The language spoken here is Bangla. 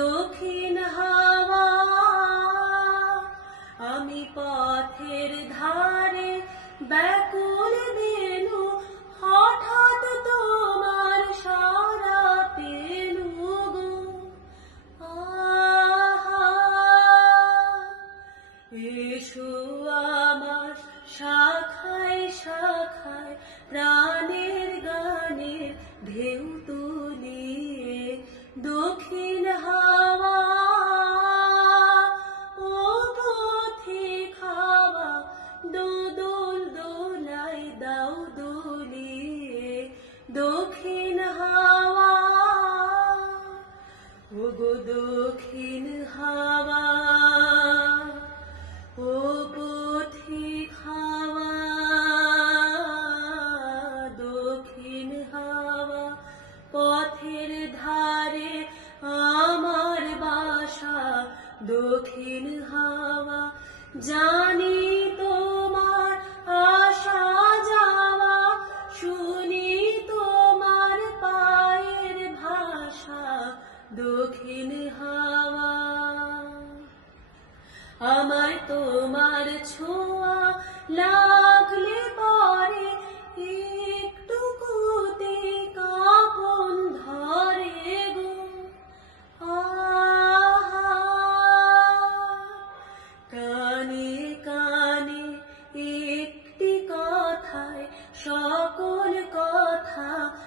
দক্ষিণ হাওয়া, আমি পথের ধারে ব্যাকুল বেনু, হঠাৎ তোমার সারা পেলু গো। এসো আমার শাখায় শাখায় প্রাণের দক্ষিণ হাওয়া, জানি তোমার আশা যাওয়া, শুনি তোমার পায়ের ভাষা, দক্ষিণ হাওয়া। আমার তোমার ছোঁয়া লাগলে